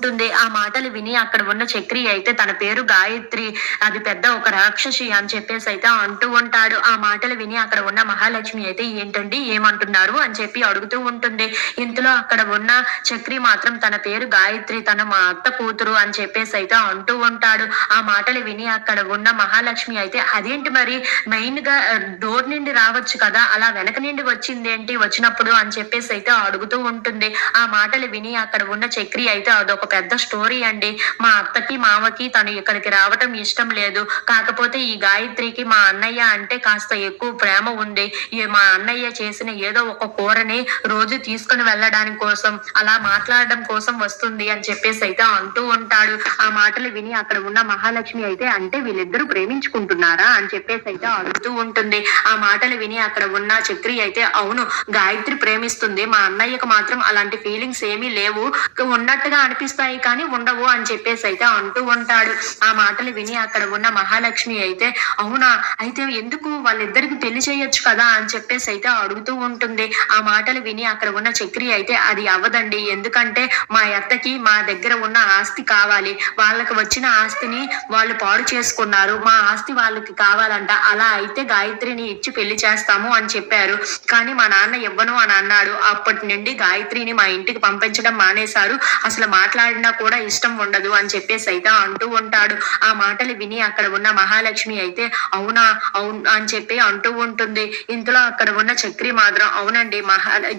ఉంటుంది. ఆ మాటలు విని అక్కడ ఉన్న చక్రి అయితే తన పేరు గాయత్రి. అది పెద్ద ఒక రాక్షసి అని చెప్పేసైతే అంటూ ఉంటాడు. ఆ మాటలు విని అక్కడ ఉన్న మహాలక్ష్మి అయితే ఏంటండి ఏమంటున్నారు అని చెప్పి అడుగుతూ ఉంటుంది. ఇంతలో అక్కడ ఉన్న చక్రి మాత్రం తన పేరు గాయత్రి. తను మా అత్త కూతురు అని చెప్పేసైతే అంటూ ఉంటాడు. ఆ మాటలు విని అక్కడ ఉన్న మహాలక్ష్మి అయితే అదేంటి మరి మెయిన్‌గా డోర్ నుండి రావచ్చు కదా! అలా వెనక నుండి వచ్చిందేంటి వచ్చినప్పుడు అని చెప్పేసైతే అడుగుతూ ఉంటుంది. ఆ మాటలు విని అక్కడ ఉన్న చక్రి అయితే అదొక పెద్ద స్టోరీ అండి. మా అత్తకి, మామకి తను ఇక్కడికి రావటం ఇష్టం లేదు. కాకపోతే ఈ గాయత్రికి మా అన్నయ్య అంటే కాస్త ఎక్కువ ప్రేమ ఉంది. మా అన్నయ్య చేసిన ఏదో ఒక కూరని రోజు తీసుకొని వెళ్ళడానికి కోసం, అలా మాట్లాడడం కోసం వస్తుంది అని చెప్పేసైతే అంటూ ఉంటాడు. ఆ మాటలు విని అక్కడ ఉన్న మహాలక్ష్మి అయితే అంటే వీళ్ళిద్దరూ ప్రేమించుకుంటున్నారా అని చెప్పేసైతే అడుగుతూ ఉంటుంది. ఆ మాటలు విని అక్కడ ఉన్న చక్రి అయితే అవును గాయత్రి ప్రేమిస్తుంది. మా అన్నయ్యకు మాత్రం అలాంటి ఫీలింగ్స్ ఏమీ లేవు. ఉన్నట్టుగా అనిపిస్తాయి కానీ ఉండవు అని చెప్పేసైతే అంటూ ఉంటాడు. ఆ మాటలు విని అక్కడ ఉన్న మహాలక్ష్మి అయితే అవునా! అయితే ఎందుకు వాళ్ళిద్దరికి పెళ్లి చేయొచ్చు కదా! అని చెప్పేసైతే అడుగుతూ ఉంటుంది. ఆ మాటలు విని అక్కడ ఉన్న చక్రి అయితే అది అవ్వదండి. ఎందుకంటే మా అత్తకి మా దగ్గర ఉన్న ఆస్తి కావాలి. వాళ్ళకి వచ్చిన ఆస్తిని వాళ్ళు పాడు చేసుకున్నారు. మా ఆస్తి వాళ్ళకి కావాలంట. అలా అయితే గాయత్రిని ఇచ్చి పెళ్లి చేస్తాము అని చెప్పారు. కానీ మా నాన్న ఇవ్వను అని అన్నాడు. అప్పటి నుండి గాయత్రిని మా ఇంటికి పంపించడం మానేశారు. అసలు మాట్లాడినా కూడా ఇష్టం ఉండదు అని చెప్పేసైతే అంటూ ఉంటాడు. ఆ మాటలు విని అక్కడ ఉన్న మహాలక్ష్మి అయితే అవునా! అవును అని చెప్పి అంటూ ఉంటుంది. ఇంతలో అక్కడ ఉన్న చక్రి మాత్రం అవునండి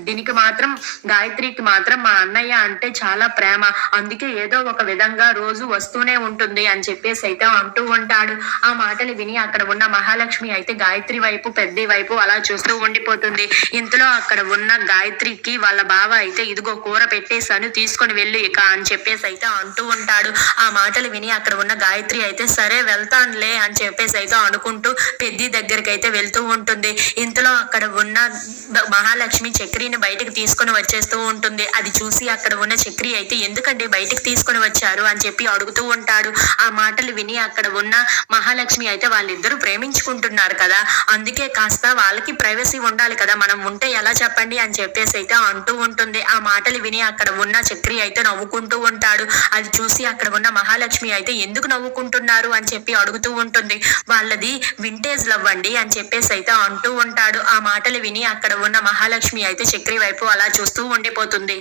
దీనికి మాత్రం గాయత్రికి మాత్రం మా అన్నయ్య అంటే చాలా ప్రేమ. అందుకే ఏదో ఒక విధంగా రోజు వస్తూనే ఉంటుంది అని చెప్పేసైతే అంటూ ఉంటాడు. ఆ మాటలు విని అక్కడ ఉన్న మహాలక్ష్మి అయితే గాయత్రి వైపు, పెద్ది వైపు అలా చూస్తూ ఉండిపోతుంది. ఇంతలో అక్కడ ఉన్న గాయత్రికి వాళ్ళ బావ అయితే ఇదిగో కూర పెట్టేశాను తీసుకొని వెళ్ళు ఇక అని చెప్పేసైతే అంటూ ఉంటాడు. ఆ మాటలు విని అక్కడ ఉన్న గాయత్రి అయితే సరే వెళ్తానులే అని చెప్పేసైతే అనుకుంటూ పెద్ది దగ్గరికైతే వెళ్తూ ఉంటుంది. ఇంతలో అక్కడ ఉన్న మహాలక్ష్మి చక్రిని బయటకు తీసుకొని వచ్చేస్తూ ఉంటుంది. అది చూసి అక్కడ ఉన్న చక్రి అయితే ఎందుకండి బయటకు తీసుకొని వచ్చారు అని చెప్పి అడుగుతూ ఉంటాడు. ఆ మాటలు విని అక్కడ ఉన్న మహాలక్ష్మి అయితే వాళ్ళిద్దరూ ప్రేమించుకుంటున్నారు కదా! అందుకే కాస్త వాళ్ళకి ప్రైవసీ ఉండాలి కదా! మనం ఉంటే ఎలా చెప్పండి అని చెప్పేసైతే అంటూ ఉంటుంది. ఆ మాటలు విని అక్కడ ఉన్న చక్రి అయితే నవ్వుకుంటూ ఉంటాడు. అది చూసి అక్కడ ఉన్న మహాలక్ష్మి అయితే ఎందుకు నవ్వుకుంటున్నారు అని చెప్పి అడుగుతూ ఉంటుంది. వాళ్ళది వింటేజ్ లవ్ అండి అని చెప్పేసైతే అంటూ ఉంటాడు. ఆ మాటలు విని అక్కడ ఉన్న మహాలక్ష్మి అయితే చక్రి వైపు అలా చూస్తూ ఉండిపోతుంది.